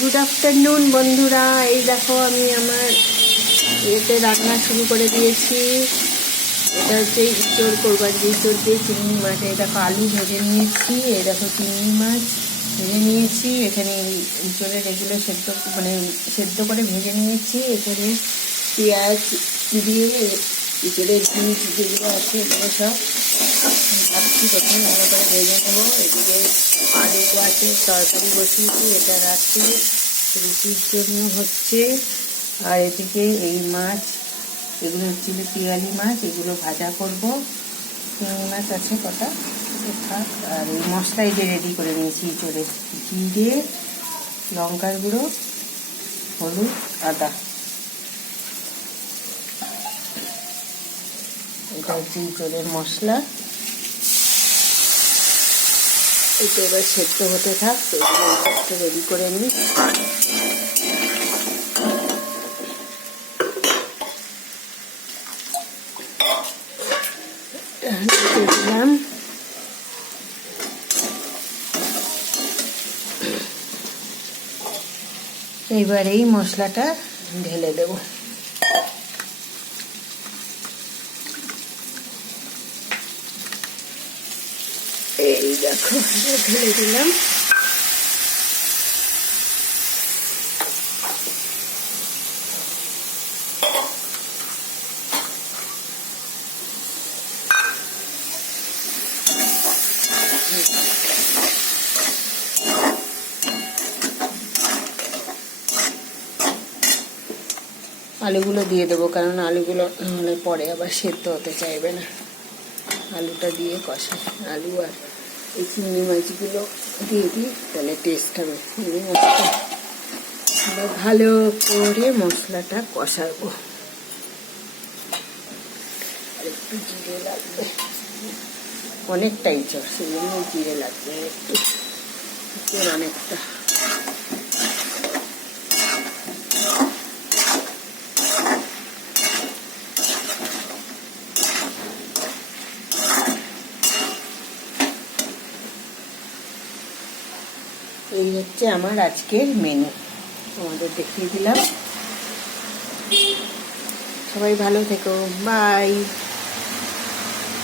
Good afternoon বন্ধুরা। এই দেখো আমি আমার এতে রান্না শুরু করে দিয়েছি। এটা হচ্ছে ইঁচড় করবার, যে ইঁচড় দিয়ে চিংড়ি মাছ। এই দেখো আলু ভেজে নিয়েছি, এই দেখো চিংড়ি মাছ ভেজে নিয়েছি। এখানে ইঁচড়ের এগুলো সেদ্ধ করে ভেজে নিয়েছি। এখানে পেঁয়াজ দিয়ে ইঁচড়ের বীজ যেগুলো আছে এগুলো সব ভাবছি প্রথমে ভালো করে ভেজে নেবো। এদিকে আলু আছে, তরকারি বসিয়েছি, এটা রাখছি রুটির জন্য হচ্ছে। আর এদিকে এই মাছ, এগুলো হচ্ছে পিয়ালি মাছ, এগুলো ভাজা করব। চিংড়ি মাছ আছে কটা, থাক। আর এই মশলাই যে রেডি করে নিয়েছি ইঁচড়ে, জিরে, লঙ্কার গুঁড়ো, হলুদ, আদা। এটা হচ্ছে ইঁচড়ের মশলা। এটা এবার সেদ্ধ হতে থাক, এগুলো ইঁচড়টা রেডি করে নিই। দিলাম এইবার এই মশলাটা ঢেলে দেব। এই দেখো ঢেলে দিলাম। আলুগুলো দিয়ে দেবো, কারণ আলুগুলো নাহলে পরে আবার সেদ্ধ হতে চাইবে না। আলুটা দিয়ে কষা, আলু আর এই চিংড়ি মাছগুলো দিয়ে দিই, তাহলে টেস্ট হবে। চিংড়ি মাছটা ভালো করে মশলাটা কষাবো। আর একটু জিরে লাগবে, অনেকটাই চর, সেই জন্য জিরে লাগবে একটু, অনেকটা। এই হচ্ছে আমার আজকের মেনু, তোমাদের দেখিয়ে দিলাম। সবাই ভালো থেকো, বাই।